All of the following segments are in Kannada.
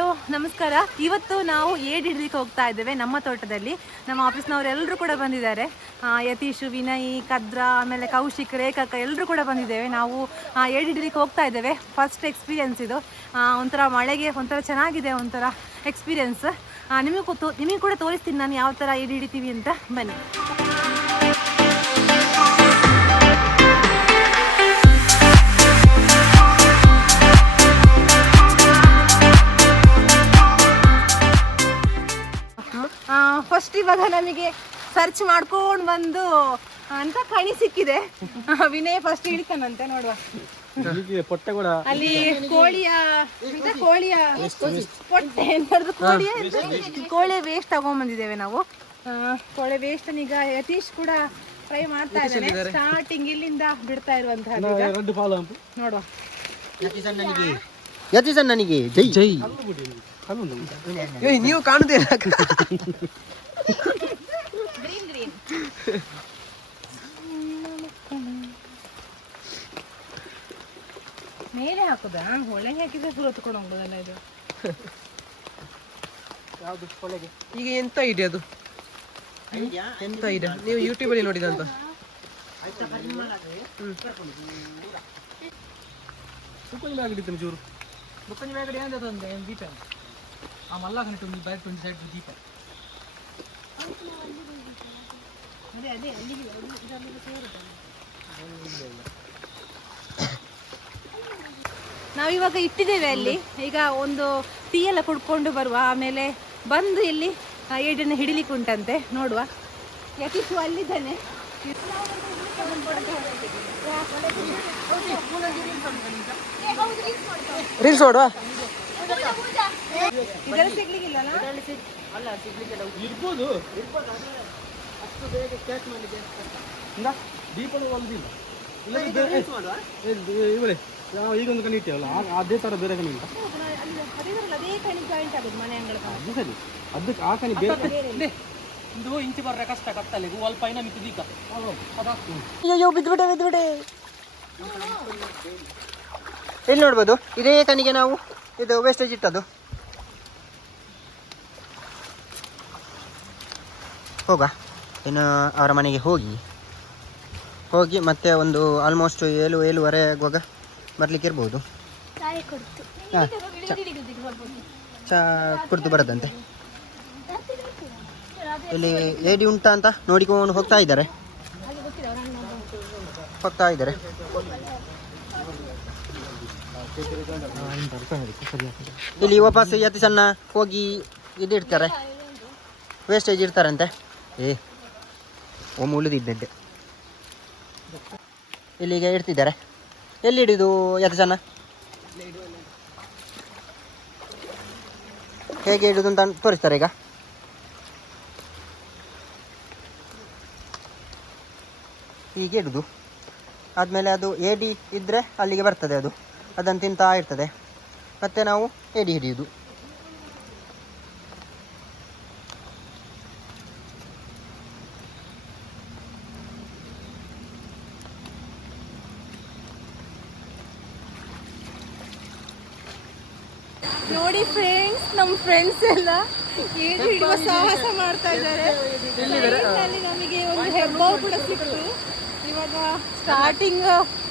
ಹಲೋ, ನಮಸ್ಕಾರ. ಇವತ್ತು ನಾವು ಏಡ್ ಹೋಗ್ತಾ ಇದ್ದೇವೆ ನಮ್ಮ ತೋಟದಲ್ಲಿ. ನಮ್ಮ ಆಫೀಸ್ನವರೆಲ್ಲರೂ ಕೂಡ ಬಂದಿದ್ದಾರೆ. ಯತೀಶ್, ವಿನಯ್, ಕದ್ರ, ಆಮೇಲೆ ಕೌಶಿಕ್ ರೇಖಕ ಎಲ್ಲರೂ ಕೂಡ ಬಂದಿದ್ದೇವೆ. ನಾವು ಏಡ್ ಹೋಗ್ತಾ ಇದ್ದೇವೆ. ಫಸ್ಟ್ ಎಕ್ಸ್ಪೀರಿಯೆನ್ಸ್ ಇದು. ಒಂಥರ ಮಳೆಗೆ ಒಂಥರ ಚೆನ್ನಾಗಿದೆ, ಒಂಥರ ಎಕ್ಸ್ಪೀರಿಯೆನ್ಸ್ ನಿಮಗೂ ನಿಮಗೆ ಕೂಡ ತೋರಿಸ್ತೀನಿ ನಾನು ಯಾವ ಥರ ಏಡ್ ಹಿಡಿತೀವಿ ಅಂತ. ಬನ್ನಿ. ಫಸ್ಟ್ ಇವಾಗ ನಮಗೆ ಸರ್ಚ್ ಮಾಡ್ಕೊಂಡು ಬಂದು ಅಂತ ಕಣಿ ಸಿಕ್ಕಿದೆ. ವಿನಯ್ ಫಸ್ಟ್ ಹಿಡಿತಾನಂತೆ ನೋಡುವ. ಪೊಟ್ಟೆ ಕೂಡ ಅಲ್ಲಿ ಕೋಳಿಯ ಕೋಳಿಯ ಪೊಟ್ಟೆ ಏನಾದ್ರು ಕೋಳಿಯ? ಕೋಳಿಯ ವೇಸ್ಟ್ ತಗೊಂಡ್ಬಂದಿದ್ದೇವೆ ನಾವು. ಕೋಳಿ ವೇಸ್ಟ್ ಈಗ ಯತೀಶ್ ಕೂಡ ಟ್ರೈ ಮಾಡ್ತಾ ಇದ್ದಾನೆ. ಸ್ಟಾರ್ಟಿಂಗ್ ಇಲ್ಲಿಂದ ಬಿಡ್ತಾ ಇರುವಂತಹ ನೋಡುವ. ಯತೀಶ್ ನನಗೆ ಜೈ. ಜೈ. ನೀವು ಕಾಣುದೇ ಮೇಲೆ ಹಾಕುದಾ? ಹೊಳೆ ಹಾಕಿದ್ರೆ ಫುಲ್ ಹೊತ್ಕೊಂಡು ಹೋಗ್ಬೋದಲ್ಲ ಇದು. ಈಗ ಎಂತ ಇದೆ ಅದು? ಎಂತ ಇದೆ? ನೀವು ಯೂಟ್ಯೂಬ್ ಅಲ್ಲಿ ನೋಡಿದಂತ. ಸುಕ್ಕಲ್ಲಿ ಮ್ಯಾಗಡಿ ಹಿಡಿತಾನೆ ಚೂರು ಬುಕ್ಕಂಜಿ ಮ್ಯಾಗಡಿ ಏನು ದೀಪ ಆ ಮಲ್ಲ ಕನಿಟ್ಟು ಒಂದು ಬ್ಯಾಗ್ ಟ್ವೆಂಟಿ ಸೈಡ್ ದೀಪ. ಅದೇ ಅದೇ ಅಲ್ಲಿಗೆ ಇದೆಲ್ಲ ಸೇರುತ್ತಲ್ಲ. ನಾವಿವಾಗ ಇಟ್ಟಿದ್ದೇವೆ ಅಲ್ಲಿ. ಈಗ ಒಂದು ಟೀ ಎಲ್ಲ ಕುಡ್ಕೊಂಡು ಬರುವ ಆಮೇಲೆ ಬಂದು ಇಲ್ಲಿ ಏಡನ್ನು ಹಿಡಿಲಿಕ್ಕೆ ಉಂಟಂತೆ ನೋಡುವ. ಯತೀಶು ಅಲ್ಲಿದ್ದಾನೆ? ರೀಲ್ಸ್ ನೋಡುವ? ಇದೆಲ್ಲ ಸಿಗ್ಲಿಕ್ಕಿಲ್ಲಲ್ಲ ಇರ್ಬೋದು. ದೀಪದ ಇವಳೆ ನಾವು ಈಗ ಒಂದು ಕಣ್ಣು ಇಟ್ಟೇವಲ್ಲ ಆ- ಅದೇ ಥರ ಬೇರೆ ಉಂಟಾ? ನಾ- ಅಲ್ಲಿ ಅದೇ ಕಣಿ ಜಾಯಿಂಟ್ ಆಗುದು ಮನೆ ಅಂಗಳ ಅದು ಸರಿ. ಅದಕ್ಕೆ ಆ ಕಣಿ ಬೇರೆ ಇದು ಇಂಚು ಬರ್ರೆ ಕಷ್ಟ ಕಟ್ಟಲ್ಲಿ ವಾಲ್ ಪೈನ ಮಿತ್ತು ದೀಕ ಅಯ್ಯೋ ಬಿದ್ದುಬಿಟ್ಟೆ ಬಿದ್ದುಬಿಟ್ಟೆ. ಎಲ್ಲಿ ನೋಡ್ಬೋದು? ಇದೇ ಕಣಿಗೆ ನಾವು? ಇದು ವೇಸ್ಟೇಜ್ ಇಟ್ಟದು ಹೋಗ ಇನ್ನು ಅವರ ಮನೆಗೆ ಹೋಗಿ. ಹೋಗಿ ಮತ್ತೆ ಒಂದು ಆಲ್ಮೋಸ್ಟ್ ಏಳು ಏಳುವರೆ ಆಗುವಾಗ ಬರ್ಲಿಕ್ಕೆ ಇರ್ಬೋದು. ಹಾಂ ಚಾ. ಕುಡಿದು ಬರದಂತೆ. ಇಲ್ಲಿ ಏಡಿ ಉಂಟಾ ಅಂತ ನೋಡಿಕೊಂಡು ಹೋಗ್ತಾ ಇದ್ದಾರೆ. ಹೋಗ್ತಾ ಇದ್ದಾರೆ. ಇಲ್ಲಿ ವಾಪಸ್ ಯತಿ ಸಣ್ಣ ಹೋಗಿ ಇದು ಇಡ್ತಾರೆ. ವೇಸ್ಟೇಜ್ ಇಡ್ತಾರಂತೆ. ಏ, ಒಮ್ಮೆ ಉಳಿದಿದ್ದಂತೆ. ಇಲ್ಲಿಗೆ ಇಡ್ತಿದ್ದಾರೆ. ಎಲ್ಲಿ ಹಿಡಿದು ಯತಿ ಸಣ್ಣ? ಹೇಗೆ ಇಡುದು ಅಂತ ತೋರಿಸ್ತಾರೆ ಈಗ. ಹೀಗೆ ಇಡುದು ಆದಮೇಲೆ ಅದು ಎ ಡಿ ಇದ್ದರೆ ಅಲ್ಲಿಗೆ ಬರ್ತದೆ ಅದು. ಅದನ್ನು ತಿಂತಾ ಇರ್ತದೆ. ಮತ್ತು ನಾವು ಎಡಿ ಹಿಡಿಯುವುದು ನೋಡಿ ಫ್ರೆಂಡ್ಸ್ ನಮ್ಮ ಫ್ರೆಂಡ್ಸ್ ಎಲ್ಲ ಏಡಿ ಹಿಡಿಯುವ ಸಾಹಸ ಮಾಡ್ತಾ ಇದ್ದಾರೆ. ನಮಗೆ ಒಂದು ಹೆಬ್ಬಾವು ಕೂಡ ಸಿಕ್ತು. ಇವಾಗ ಸ್ಟಾರ್ಟಿಂಗ್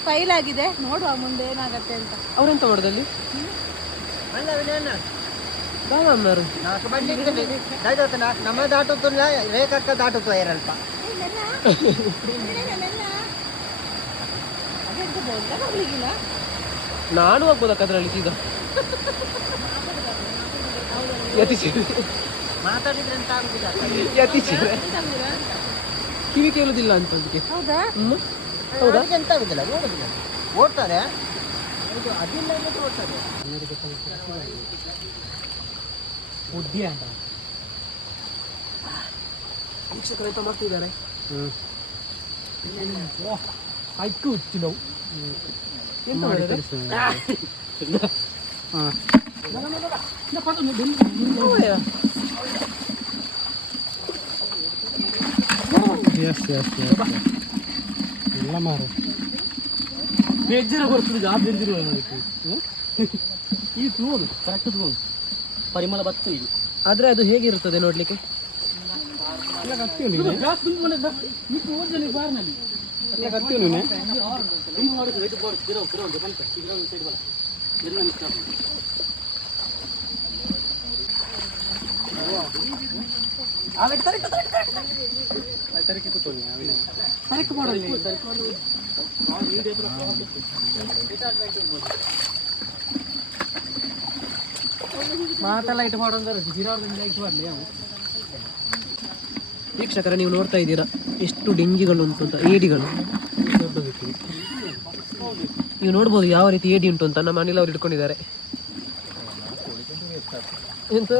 ಫೈಲ್ ಆಗಿದೆ ನೋಡುವ ಮುಂದೆ ಏನಾಗತ್ತೆ ಅಂತ. ಅವ್ರೆಂತ ಮಾಡೋದಲ್ಲಿ ನಮ್ಮ ದಾಟುತ್ತಿಲ್ಲ ರೇಖಕ್ಕ ದಾಟುತ್ತ ಬರ್ಲಿಕ್ಕಿಲ್ಲ ನಾನು ಹೋಗ್ಬೋದಕ್ಕ ಅದ್ರಲ್ಲಿ ಈಗ? ಯತಿಸಿ ಮಾತಾಡಿದ್ರೆ ಅಂತ ಆಗುದಿಲ್ಲ? ಯತಿಸಿ ಕಿವಿ ಕೇಳುದಿಲ್ಲ ಅಂತ ಅದಕ್ಕೆ ಹೌದಾ? ಅದಕ್ಕೆ ಎಂತ ಆಗುದಿಲ್ಲ ಓಡುದಿಲ್ಲ ಓಡ್ತಾರೆ ಇದು ಅದಿಲ್ಲ ಅನ್ನೋದು ಓಡ್ತಾರೆ. ಬುದ್ಧಿ ಅಂತ. ವೀಕ್ಷಕರು ಮಾಡ್ತಿದ್ದಾರೆ? ಆಯ್ತು ಹುಚ್ಚು ನಾವು ಎಂತ ಮಾಡಿದ್ದಾರೆ? ಓಯ್. ಎಸ್ ಎಸ್ ಎಲ್ಲ ಮಾರು. ಬೇಜಾರ ಬರ್ತದೆ ಜಾಬ್ ಬೆಂದಿರುವ ಈ ಕರೆಕ್ಟ್ ಪರಿಮಳ ಬತ್ತು ಇದು. ಆದ್ರೆ ಅದು ಹೇಗಿರುತ್ತದೆ ನೋಡ್ಲಿಕ್ಕೆ? ಕತ್ತಿ ಮಾತೆಲ್ಲ ಇಟ್ಟು ಮಾಡೋದ್ರೆ ಗಿರಾರ್ದಿಂದ ಇಟ್ಟು ಮಾಡಲಿ ಅವು. ವೀಕ್ಷಕರ ನೀವು ನೋಡ್ತಾ ಇದ್ದೀರಾ ಎಷ್ಟು ಡೆಂಗಿಗಳು ಉಂಟು ಅಂತ ಏಡಿಗಳು. ನೀವು ನೋಡ್ಬೋದು ಯಾವ ರೀತಿ ಏಡಿ ಉಂಟು ಅಂತ ನಮ್ಮ ಅನಿಲ್ ಅವ್ರು ಇಟ್ಕೊಂಡಿದ್ದಾರೆ. ಎಂತ?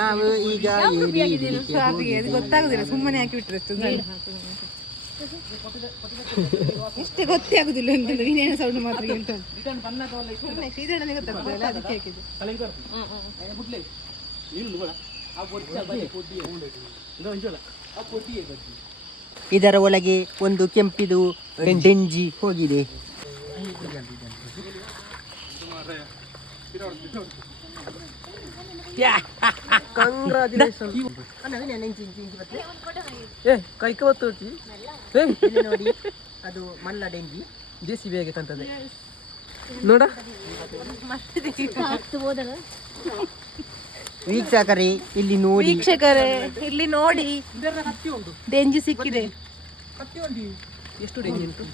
ನಾವು ಈಗ ಗೊತ್ತಾಗುದಿಲ್ಲ. ಸುಮ್ಮನೆ ಹಾಕಿ ಬಿಟ್ರೆ ಇಷ್ಟೇ ಗೊತ್ತೇ ಆಗುದಿಲ್ಲ ವಿನಯನ ಸೌಂಡ್ ಮಾತ್ರ ಗೊತ್ತಾಗ್ತದಲ್ಲ ಅದಕ್ಕೆ ಹಾಕಿದ್ದು. ಇದರ ಒಳಗೆ ಒಂದು ಕೆಂಪಿದು ಡೆಂಜಿ ಹೋಗಿದೆ. ಏ ಕೈಕ ನೋಡಿ ಅದು ಮಲ್ಲ ಡೆಂಜಿ ಜೆ ಸಿ ಬಿ ಆಗಿ ತಂತದೆ ನೋಡ. ವೀಕ್ಷಕರೇ ಇಲ್ಲಿ ನೋಡಿ. ವೀಕ್ಷಕರೇ ಇಲ್ಲಿ ನೋಡಿ. ಡೆಂಜಿ ಸಿಕ್ಕಿದೆ. ಎಷ್ಟು ಡೆಂಜಿ ಉಂಟು?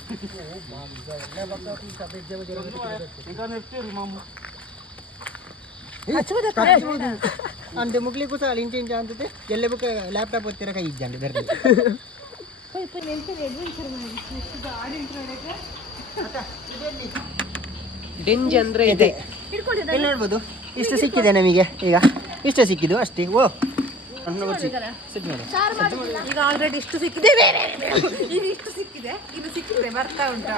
ಅಂದೆ ಮುಗ್ಲಿಕ್ಕೂ ಸಹ ಇಂಚ ಇಂಚ ಅಂತದೆ ಎಲ್ಲ ಬುಕ್ ಲ್ಯಾಪ್ಟಾಪ್ ಹೊತ್ತಿರ ಕೈ ಇದ್ದಂಗೆ ಬರಲಿ. ಡೆಂಜ್ ಅಂದ್ರೆ ಇದೆ. ನೋಡ್ಬೋದು? ಇಷ್ಟು ಸಿಕ್ಕಿದೆ ನಮಗೆ. ಈಗ ಇಷ್ಟು ಸಿಕ್ಕಿದ್ದು ಅಷ್ಟೇ. ಓ. ಈಗ ಆಲ್ರೆಡಿ ಇಷ್ಟು ಸಿಕ್ಕಿದೆ. ಬೇರೆ ಈಗ ಇಷ್ಟು ಸಿಕ್ಕಿದೆ. ಇನ್ನು ಸಿಕ್ಕಿದೆ. ಬರ್ತಾ ಉಂಟು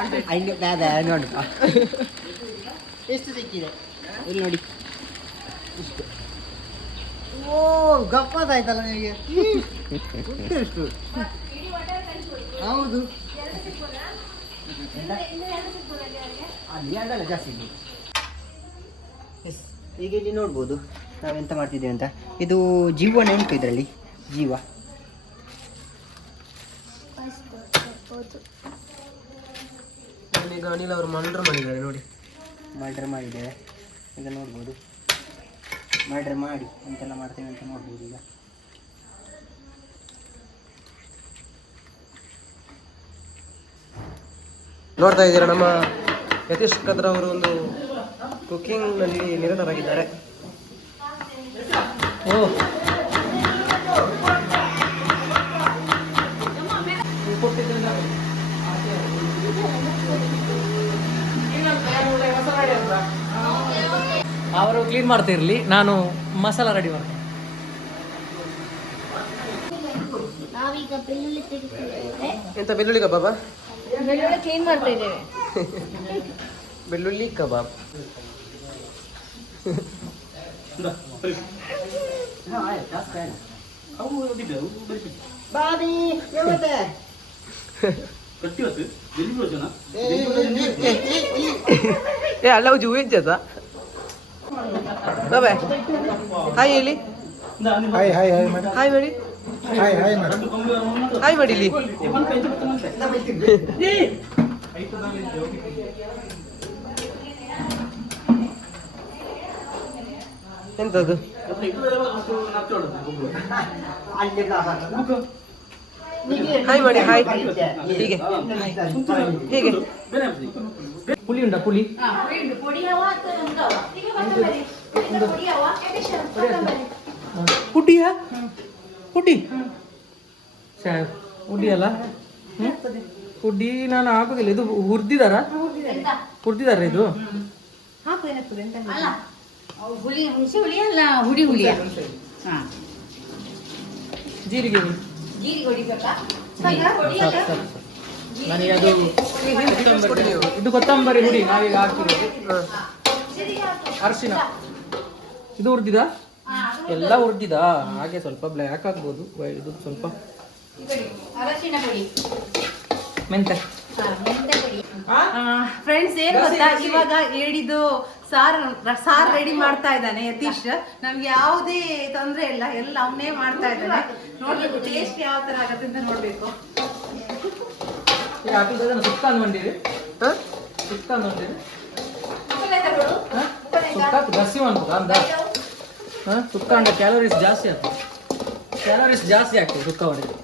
ನೋಡು ಆ. ಎಷ್ಟು ಸಿಕ್ಕಿದೆ. ಇಲ್ಲಿ ನೋಡಿ. ಇಷ್ಟು ಓ ಗಪ್ಪದಾಯ್ತಲ್ಲ ನಿಮಗೆ ಉಂಟು ಎಷ್ಟು? ಹೌದು. ಅಲ್ಲಿ ಅದಲ್ಲ ಜಾಸ್ತಿ ಎಸ್ ಈಗ ಇಲ್ಲಿ ನೋಡ್ಬೋದು ನಾವೆಂತ ಮಾಡ್ತಿದ್ದೇವೆ ಅಂತ. ಇದು ಜೀವನ ಉಂಟು ಇದರಲ್ಲಿ. ಜೀವ. ಈಗ ಅನಿಲ್ ಅವರು ಮಲ್ಡ್ರ್ ಮಾಡಿದ್ದಾರೆ ನೋಡಿ. ಮರ್ಡರ್ ಮಾಡಿದ್ದೇವೆ ಈಗ ನೋಡ್ಬೋದು. ಮರ್ಡರ್ ಮಾಡಿ, ಎಂತೆಲ್ಲ ಮಾಡ್ತೇವೆ ಅಂತ ನೋಡ್ಬೋದು ಈಗ. ನೋಡ್ತಾ ಇದ್ದೀರಾ, ನಮ್ಮ ಯತೀಶ್ ಕದ್ರ ಅವರು ಒಂದು ಕುಕಿಂಗ್ನಲ್ಲಿ ನಿರತರಾಗಿದ್ದಾರೆ. ಓ ಅವರು ಕ್ಲೀನ್ ಮಾಡ್ತಾ ಇರಲಿ. ನಾನು ಮಸಾಲ ರೆಡಿ ಮಾಡ್ತೀನಿ. ಎಂತ ಬೆಳ್ಳುಳ್ಳಿ ಕಬಾಬ? ಬೆಳ್ಳುಳ್ಳಿ ಕ್ಲೀನ್ ಮಾಡ್ತಾ ಇದ್ದೇವೆ. ಬೆಳ್ಳುಳ್ಳಿ ಕಬಾಬ್? ಏ, ಏ, ಏ, ಏ, ಏ, ಏ ಅಲ್ಲ ಜೂ ಬಾಬಾ ಹಾಯ್ ಹೇಳಿ ಹಾಯ್ ಮಾಡಿ ಹಾಯ್ ಮಾಡಿ ಇಲ್ಲಿ ಎಂತದ್ದು ಅಲ್ಲಿ ಬ್ಲಾಕ್ ಹಾಕೋದು. ಹಾಯ್ ಮಾಡಿ ಹಾಯ್ ಹೀಗೆ ಹೇಗೆ ಪುಳಿ ಉಂಟಾ ಪುಳಿ ಪುಡಿಯಾ ಪುಡಿ ಶಾ ಅಲ್ಲ? ಪುಡಿ ನಾನು ಹಾಕೋದಿಲ್ಲ. ಇದು ಹುರಿದಿದಾರ? ಹುರಿದಿದಾರ ಇದು? ಹುಡಿ. ಜೀರಿಗೆ ಇದು ಕೊತ್ತಂಬರಿ ಹುಡಿ. ನಾವೀಗ ಹಾಕಿರೋದು. ಅರಿಶಿನ. ಇದು ಹುರಿದಿದ ಎಲ್ಲ ಹುರಿದಿದ ಹಾಗೆ ಸ್ವಲ್ಪ ಬ್ಲ್ಯಾಕ್ ಆಗ್ಬೋದು. ಇದು ಸ್ವಲ್ಪ ಮೆಂತೆ. ಹಾ, ಮೆಂತೆ ಹಾ ಫ್ರೆಂಡ್ಸ್ ಏನ್ ಗೊತ್ತಾ? ಇವಾಗ ಹೇಳಿದ್ದು ಸಾರ್ ಸಾರ್ ರೆಡಿ ಮಾಡ್ತಾ ಇದ್ದಾನೆ ಯತೀಶ್. ನಮ್ಗೆ ಯಾವುದೇ ತೊಂದ್ರೆ ಇಲ್ಲ. ಎಲ್ಲ ಅವನೇ ಮಾಡ್ತಾ ಇದ್ದಾನೆ ನೋಡ್ಬೇಕು ಟೇಸ್ಟ್ ಯಾವ ತರ ಆಗತ್ತೆ ಅಂತ ನೋಡ್ಬೇಕು. ಸುತ್ತ ಬಂದಿರಿ ಸುತ್ತ ಬಂದಿರಿ ಸುತ್ತ ಗಸಿ ಮಾಡ್ಬೋದು ಅಂದ ಹಾಂ? ಸುಕ್ಕ ಅಂಡ ಕ್ಯಾಲೋರೀಸ್ ಜಾಸ್ತಿ ಆಗ್ತದೆ ಕ್ಯಾಲೋರೀಸ್ ಜಾಸ್ತಿ ಆಗ್ತದೆ ಸುಕ್ಕ ಹೊಡೆದು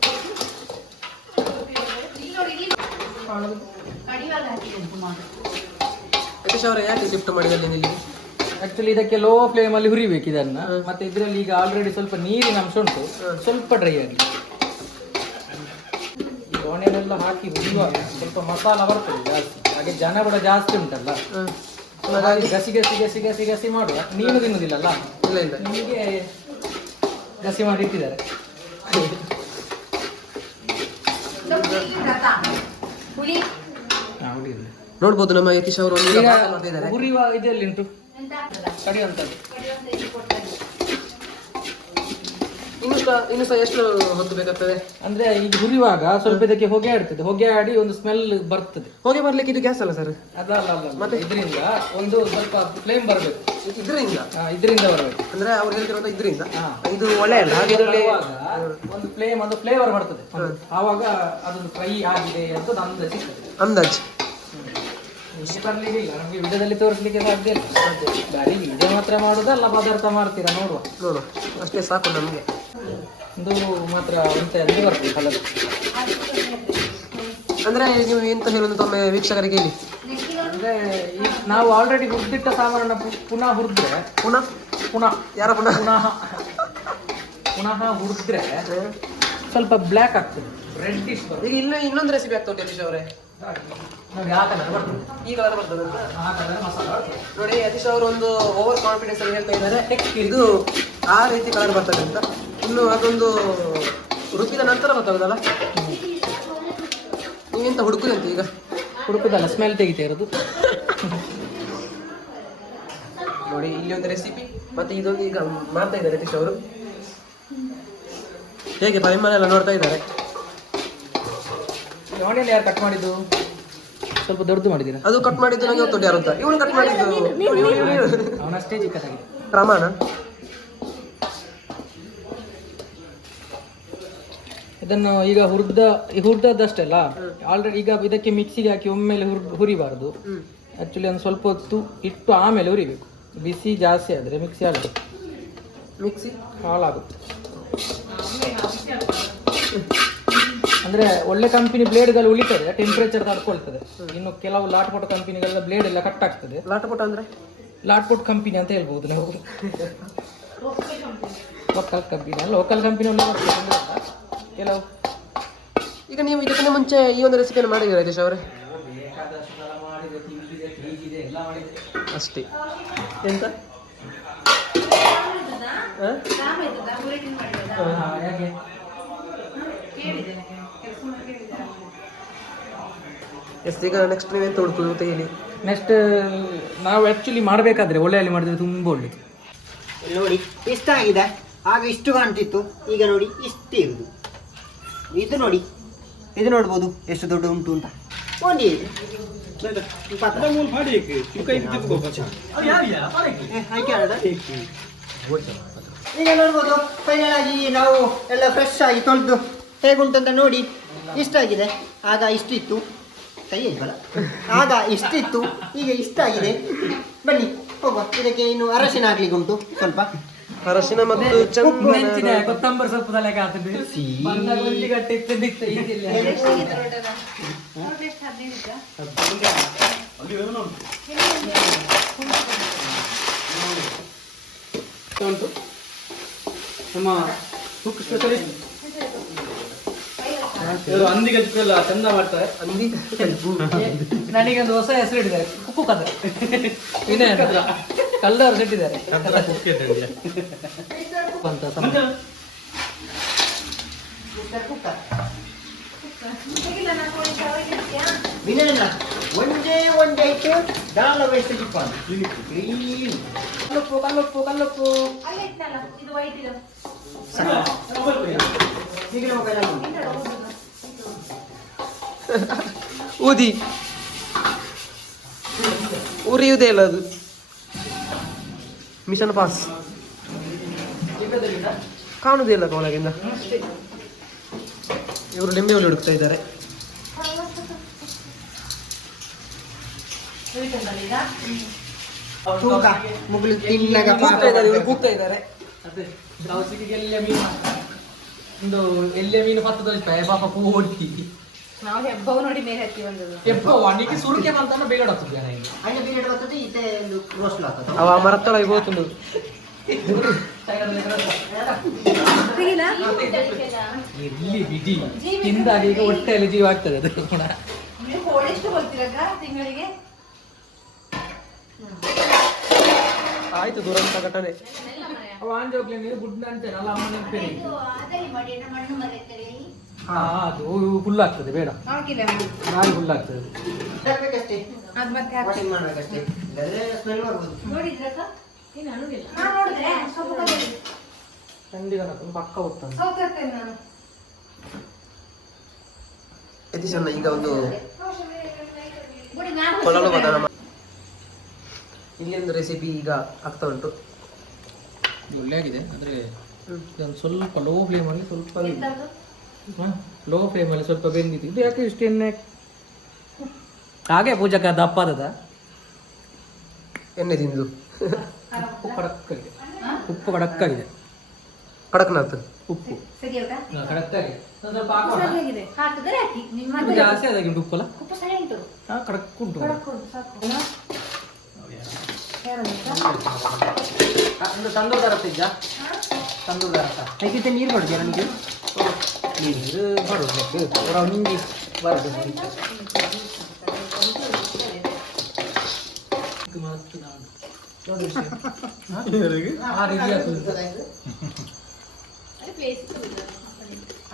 ಯತೀಶ್ ಅವರೇ ಯಾಕೆ ಶಿಫ್ಟ್ ಮಾಡಿದಲ್ಲಿ ಇಲ್ಲಿ ಆಕ್ಚುಲಿ ಇದಕ್ಕೆ ಲೋ ಫ್ಲೇಮ್ ಅಲ್ಲಿ ಹುರಿಬೇಕು ಇದನ್ನ. ಮತ್ತೆ ಇದರಲ್ಲಿ ಈಗ ಆಲ್ರೆಡಿ ಸ್ವಲ್ಪ ನೀರಿನ ಅಂಶ ಉಂಟು. ಸ್ವಲ್ಪ ಡ್ರೈ ಆಗಲಿ. ಈ ಹಾಕಿ ಹುರಿಯುವಾಗ ಸ್ವಲ್ಪ ಮಸಾಲ ಬರ್ತದೆ ಜಾಸ್ತಿ. ಹಾಗೆ ಜನ ಕೂಡ ಜಾಸ್ತಿ ಉಂಟಲ್ಲ. ಗಸಿ ಗಸಿ ಗಸಿ ಗಸಿ ಗಸಿ ಮಾಡುವ. ನೀನು ತಿನ್ನುದಿಲ್ಲಲ್ಲ. ಇಲ್ಲ ಇಲ್ಲ. ನಿಮಗೆ ಗಸಿ ಮಾಡಿ ಇಟ್ಟಿದ್ದಾರೆ. ನೋಡ್ಬೋದು ನಮ್ಮ ಯತೀಶ್ ಅವರು ಹುರಿಯುವ ಇದೆಲ್ಲಿ ಉಂಟು. ಕಡಿಯುವಂಥದ್ದು ಇನ್ನು ಸಹ ಇನ್ನು ಸಹ ಎಷ್ಟು ಹೊತ್ತು ಬೇಕಾಗ್ತದೆ? ಅಂದ್ರೆ ಈಗ ಹುರಿಯುವಾಗ ಸ್ವಲ್ಪ ಇದಕ್ಕೆ ಹೊಗೆ ಆಡ್ತದೆ. ಹೊಗೆ ಆಡಿ ಒಂದು ಸ್ಮೆಲ್ ಬರ್ತದೆ. ಹೊಗೆ ಬರ್ಲಿಕ್ಕೆ ಇದು ಗ್ಯಾಸ್ ಅಲ್ಲ ಸರ್ ಅಲ್ಲ ಅಲ್ಲ ಮತ್ತೆ? ಇದರಿಂದ ಒಂದು ಸ್ವಲ್ಪ ಫ್ಲೇಮ್ ಬರಬೇಕು. ಇದರಿಂದ? ಇದರಿಂದ ಬರಬೇಕು. ಅಂದ್ರೆ ಅವ್ರು ಹೇಳ್ತಿರೋದು ಇದರಿಂದ? ಇದು ಒಳ್ಳೆಯ ಅಲ್ಲ? ಹಾಗೆ ಇದರಲ್ಲಿ ಒಂದು ಫ್ಲೇಮ್ ಒಂದು ಫ್ಲೇವರ್ ಬರ್ತದೆ. ಆವಾಗ ಅದೊಂದು ಫ್ರೈ ಆಗಿದೆ ಅಂತ ನಮ್ದು ಸಿಗ್ತದೆ. ಅಂದಾಜ್. ಬರ್ಲಿಕ್ಕಿಲ್ಲ. ನಮಗೆ ವಿಡಿಯೋದಲ್ಲಿ ತೋರಿಸ್ಲಿಕ್ಕೆ ಸಾಧ್ಯ ಇಲ್ಲ. ಬರೀ ವಿಡಿಯೋ ಮಾತ್ರ ಮಾಡೋದಲ್ಲ ಪದಾರ್ಥ ಮಾಡ್ತೀರಾ ನೋಡುವ. ನೋಡುವ. ಅಷ್ಟೇ ಸಾಕು ನಮಗೆ. ಒಂದು ಮಾತ್ರ ಅಂತ ಇದು ಬರ್ತದೆ ಕಲರ್ ಅಂದ್ರೆ ನೀವು ಎಂತ ಹೇಳೋದು ತಮ್ಮ ವೀಕ್ಷಕರಿಗೆ ಹೇಳಿ. ಅಂದ್ರೆ ನಾವು ಆಲ್ರೆಡಿ ಹುರಿದಿಟ್ಟ ಸಾಮಾನನ್ನ ಪುನಃ ಹುರಿದ್ರೆ ಪುನಃ? ಪುನಃ ಯಾರ ಪುನಃ? ಪುನಃ ಪುನಃ ಹುರಿದ್ರೆ ಸ್ವಲ್ಪ ಬ್ಲ್ಯಾಕ್ ಆಗ್ತದೆ ರೆಡ್ಡಿಶ್ ಈಗ ಇಲ್ಲ ಇನ್ನೊಂದು ರೆಸಿಪಿ ಆಗ್ತದೆ ಯತೀಶ್ ಅವರೇ? ಈ ಕಲರ್ ಬರ್ತದೆ ನೋಡಿ ಯತೀಶ್ ಅವರು ಒಂದು ಓವರ್ ಕಾನ್ಫಿಡೆನ್ಸ್ ಅಲ್ಲಿ ಹೇಳ್ತಾ ಇದ್ದಾರೆ. ಇದು ಆ ರೀತಿ ಕಲರ್ ಬರ್ತದೆ ಅಂತ. ಇನ್ನು ಅದೊಂದು ರುಬ್ಬಿದ ನಂತರ ಮಾತಾಡೋದಲ್ಲ ನೀವೆಂತ ಹುಡುಕುದಂತ ಈಗ? ಹುಡುಕುದಲ್ಲ ಸ್ಮೆಲ್ ತೆಗಿತಾ ಇರೋದು. ನೋಡಿ ಇಲ್ಲಿ ಒಂದು ರೆಸಿಪಿ ಮತ್ತೆ ಇದೊಂದು ಈಗ ಮಾಡ್ತಾ ಇದ್ದಾರೆ ಯತೀಶ್ ಅವರು. ಹೇಗೆ ಪರಿಮಾಣ ಎಲ್ಲ ನೋಡ್ತಾ ಇದ್ದಾರೆ? ಆನಿಯನ್ ಯಾರು ಕಟ್ ಮಾಡಿದ್ದು? ಸ್ವಲ್ಪ ದೊಡ್ಡದು ಮಾಡಿದ್ದೀರಾ? ಅದು ಕಟ್ ಮಾಡಿದ್ದು ನನಗೆ ಗೊತ್ತು ಯಾರು ಅಂತ. ಇವನು ಕಟ್ ಮಾಡಿದ್ದು. ಅವನಷ್ಟೇ ಚಿಕ್ಕದಾಗಿದೆ. ಪ್ರಮಾಣ? ಇದನ್ನು ಈಗ ಹುರಿದ ಅಲ್ಲ ಆಲ್ರೆಡಿ ಈಗ ಇದಕ್ಕೆ ಮಿಕ್ಸಿಗೆ ಹಾಕಿ ಒಮ್ಮೆಲೆ ಹುರ್ ಹುರಿಬಾರ್ದು. ಆ್ಯಕ್ಚುಲಿ ಒಂದು ಸ್ವಲ್ಪ ಹೊತ್ತು ಇಟ್ಟು ಆಮೇಲೆ ಹುರಿಬೇಕು. ಬಿಸಿ ಜಾಸ್ತಿ ಆದರೆ ಮಿಕ್ಸಿ ಆಗುತ್ತೆ. ಮಿಕ್ಸಿ? ಹಾಳಾಗುತ್ತೆ. ಅಂದರೆ ಒಳ್ಳೆ ಕಂಪನಿ ಬ್ಲೇಡ್ಗಳು ಉಳಿತದೆ ಟೆಂಪ್ರೇಚರ್ ತಡ್ಕೊಳ್ತದೆ. ಇನ್ನು ಕೆಲವು ಲಾಟ್ಪೋಟ್ ಕಂಪನಿಗಳೆಲ್ಲ ಬ್ಲೇಡ್ ಎಲ್ಲ ಕಟ್ ಆಗ್ತದೆ. ಲಾಟ್ಪೋಟ್ ಅಂದರೆ? ಲಾಟ್ಪೋಟ್ ಕಂಪನಿ ಅಂತ ಹೇಳ್ಬೋದು ನಾವು. ಲೋಕಲ್ ಕಂಪನಿ ಲೋಕಲ್ ಕಂಪನಿ ಒಳ್ಳೆ ಬರ್ತದೆ. ಕೆಲವು. ಈಗ ನೀವು ಇದಕ್ಕಿಂತ ಮುಂಚೆ ಈ ಒಂದು ರೆಸಿಪಿಯನ್ನು ಮಾಡಿದ್ದೀರಾ ರಾಜೇಶ್ ಅವರೇ? ಅಷ್ಟೇ. ಎಂತ? ಹ? ಹಾ, ಯಾಕೆ ಎಸ್ ಈಗ ನೆಕ್ಸ್ಟ್ ನೀವೇನು ಹುಡುಕುದು ಅಂತ ಹೇಳಿ? ನೆಕ್ಸ್ಟ್ ನಾವು ಆ್ಯಕ್ಚುಲಿ ಮಾಡಬೇಕಾದ್ರೆ ಒಳ್ಳೆಯಲ್ಲಿ ಮಾಡಿದ್ರೆ ತುಂಬ ಒಳ್ಳೇದು. ನೋಡಿ ಇಷ್ಟ ಆಗಿದೆ. ಆಗ ಇಷ್ಟು ಕಾಣ್ತಿತ್ತು ಈಗ ನೋಡಿ ಇಷ್ಟು ಇರುದು ಇದು ನೋಡಿ. ಇದು ನೋಡ್ಬೋದು ಎಷ್ಟು ದೊಡ್ಡ ಉಂಟು ಅಂತ. ಈಗ ನೋಡ್ಬೋದು ಫೈನಲ್ ಆಗಿ ನಾವು ಎಲ್ಲ ಫ್ರೆಶ್ ಆಗಿ ತೊಳೆದು ಹೇಗುಂಟು ಅಂತ ನೋಡಿ. ಇಷ್ಟಾಗಿದೆ. ಆಗ ಇಷ್ಟಿತ್ತು. ಕೈ ಆಗ ಇಷ್ಟಿತ್ತು. ಈಗ ಇಷ್ಟಾಗಿದೆ. ಬನ್ನಿ, ಹೋಗುವ. ಇದಕ್ಕೆ ಇನ್ನು ಅರಶಿನ ಹಾಕ್ಲಿಕ್ಕೆ ಉಂಟು, ಸ್ವಲ್ಪ. ಅರಶಿನ ಮತ್ತು ಚಂದನ ಕೊತ್ತಂಬರಿ ಸೊಪ್ಪು ತಲೆಗೆ ಹಾಕಿದ್ವಿ. ಉಂಟು ನಮ್ಮ ಕುಕ್ ಸ್ಪೆಷಲಿಸ್ಟ್ ಚಂದ ಮಾಡ್ತಾರೆ. ಅಂದಿ ನನಗೆ ಒಂದು ಹೊಸ ಹೆಸರು ಇಟ್ಟಿದ್ದಾರೆ ಕುಕ್ಕು ಕದ ವಿನಯ ಕಲ್ಲರ್ ವಿನಯನ ಒಂದೇ ಒಂದೇ ಇಟ್ಟು ದಾಳ ವೇಸ್ಟ್ ಜಿಪ್ಪಾನು ಕಲ್ಲುಪ್ಪು ಕಲ್ಲುಪ್ಪು ಕಲ್ಲುಪ್ಪು. ಊದಿ. ಉರಿಯುವುದೇ ಇಲ್ಲ ಅದು. Machine pass. ಕಾಣುವುದೇ ಇಲ್ಲ ಒಳಗಿಂದ ಇವರು ಲಿಂಬೆ ಹುಳಿ ಹುಡುಕ್ತಾ ಇದ್ದಾರೆ. ತೂಕ ಮುಗುಲು ತಿನ್ನಗ ಕೂಗ್ತಾ ಇದ್ದಾರೆ ಇವರು ಕೂಗ್ತಾ ಒಂದು ಎಲ್ಲೇ ಮೀನು ಪತ್ತು ತೋರಿಸ್ತಾರೆ ಪಾಪ ನಾವು ಹೆಬ್ಬವು ನೋಡಿ ಮೇಲೆ ಹತ್ತಿ ಬಂದದ್ದು. ಎಪ್ಪೋ ವಾಣಿಗೆ ಸುರುಕೆ ಬಂತಾನ ಬೇಗ ಆಗ್ತದೆ ಜನ ಇಲ್ಲಿ. ಅಣ್ಣ ಪೀರಿಯಡ್ ಬರ್ತದೆ ಈತೆ ಒಂದು ಆಗ್ತದೆ ಅವ ಮರತ್ತೊಳಗೆ ಹೋಗ್ತುಂಡು ಇಲ್ಲಿ ಬಿಡಿ? ತಿಂದಾಗ ಈಗ ಹೊಟ್ಟೆಯಲ್ಲಿ ಜೀವ ಆಗ್ತದೆ ಅದು ಕೂಡ. ತಿಂಗಳಿಗೆ? ಆಯ್ತು ದುರಂತ ಘಟನೆ. ಅವ ಆಂಜೋಗ್ಲಿ ನೀವು ಗುಡ್ ಅಂತೆ ಅಲ್ಲ ಅಮ್ಮ ಮಣ್ಣು ಹಾ ಅದು ಹುಲ್ಲಾಗ್ತದೆ ಆಗ್ತದೆ ಬೇಡ. ಹಾಕಿಲ್ಲ ನಾಳೆ ಹುಲ್ಲಾಗ್ತದೆ ಆಗ್ತದೆ. ಅದು. ಮತ್ತೆ ಹಾಕಿ ವಾಷಿಂಗ್ ಮಾಡ್ಬೇಕಷ್ಟೇ. ಇಲ್ಲದ್ರೆ ಸ್ಮೆಲ್ ಬರ್ಬೋದು ನೋಡಿದ್ರಕ್ಕ? ನಾನು ನೋಡಿದ್ರೆ ಸ್ವಲ್ಪ ಪಕ್ಕ ಹೋಗ್ತಾನೆ. ಈಗ ಒಂದು ಕೊಳಲು ಬದನ ರೆಸಿಪಿ ಈಗ ಆಗ್ತಾ ಉಂಟು. ಒಳ್ಳೆ ಆಗಿದೆ ಅಂದ್ರೆ ಸ್ವಲ್ಪ ಲೋ ಫ್ಲೇಮಲ್ಲಿ ಸ್ವಲ್ಪ ಲೋ ಫ್ಲೇಮಲ್ಲಿ ಸ್ವಲ್ಪ ಬೆಂದಿದೆ ಇದು ಯಾಕೆ ಇಷ್ಟು ಎಣ್ಣೆ ಹಾಗೆ ಪೂಜಕ ದಪ್ಪ ಆದದ ಎಣ್ಣೆ ತಿಂದು. ಉಪ್ಪು ಕಡಕ್ಕಾಗಿದೆ. ಉಪ್ಪು ಕಡಕ್ಕಾಗಿದೆ. ಕಡಕ್ನಾಥ್. ಉಪ್ಪು. ಸರಿ ಹೌದಾ ಹಾ, ಕಡಕ್ಕಾಗಿದೆ. ಸ್ವಲ್ಪ ಹಾಕೋಣ ಜಾಸ್ತಿ ಆದಾಗಿ ಉಂಟು ಉಪ್ಪಲ್ಲ? ಉಪ್ಪು ಸರಿ ಉಂಟು. ಹಾ ಕಡಕ್ ಉಂಟು? ತಂದೂರ್ ದರ ಇದ್ದ ತಂದೂರು ದರ ಅದಕ್ಕಿಂತ ನೀರು ಕೊಡ್ತೀಯ ನನಗೆ ನೀರು ಮಾಡೋದು ಅವರ ನಿಂಗೆ ಬರೋದು ನೋಡಿ ಆ ರೀತಿ ಆಗ್ತದೆ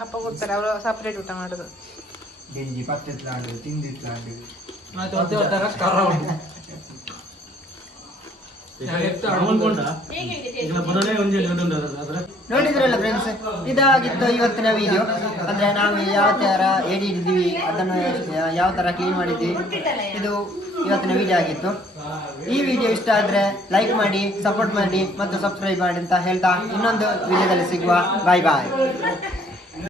ಅಪ್ಪ ಕೊಡ್ತಾರೆ ಅವರು ಸಪ್ರೇಟ್ ಊಟ ಮಾಡೋದು ಮತ್ತೆ ಮತ್ತೆ ಒಂಥರ ಖಾರ ಉಂಟು ಈಗ ಬರೋದೇ ಒಂದೇ ಒಂದು ಅದರ ನೋಡಿದ್ರಲ್ಲ ಫ್ರೆಂಡ್ಸ್ ಇದಾಗಿತ್ತು ಇವತ್ತಿನ ವಿಡಿಯೋ ಅಂದ್ರೆ ನಾವು ಯಾವ ತರ ಎಡಿ ಹಿಡಿದಿವಿ ಅದನ್ನು ಯಾವ ತರ ಕ್ಲೀನ್ ಮಾಡಿದ್ವಿ, ಇದು ಇವತ್ತಿನ ವಿಡಿಯೋ ಆಗಿತ್ತು. ಈ ವಿಡಿಯೋ ಇಷ್ಟ ಆದ್ರೆ ಲೈಕ್ ಮಾಡಿ ಸಪೋರ್ಟ್ ಮಾಡಿ ಮತ್ತು ಸಬ್ಸ್ಕ್ರೈಬ್ ಮಾಡಿ ಅಂತ ಹೇಳ್ತಾ ಇನ್ನೊಂದು ವಿಡಿಯೋದಲ್ಲಿ ಸಿಗುವ. ಬಾಯ್ ಬಾಯ್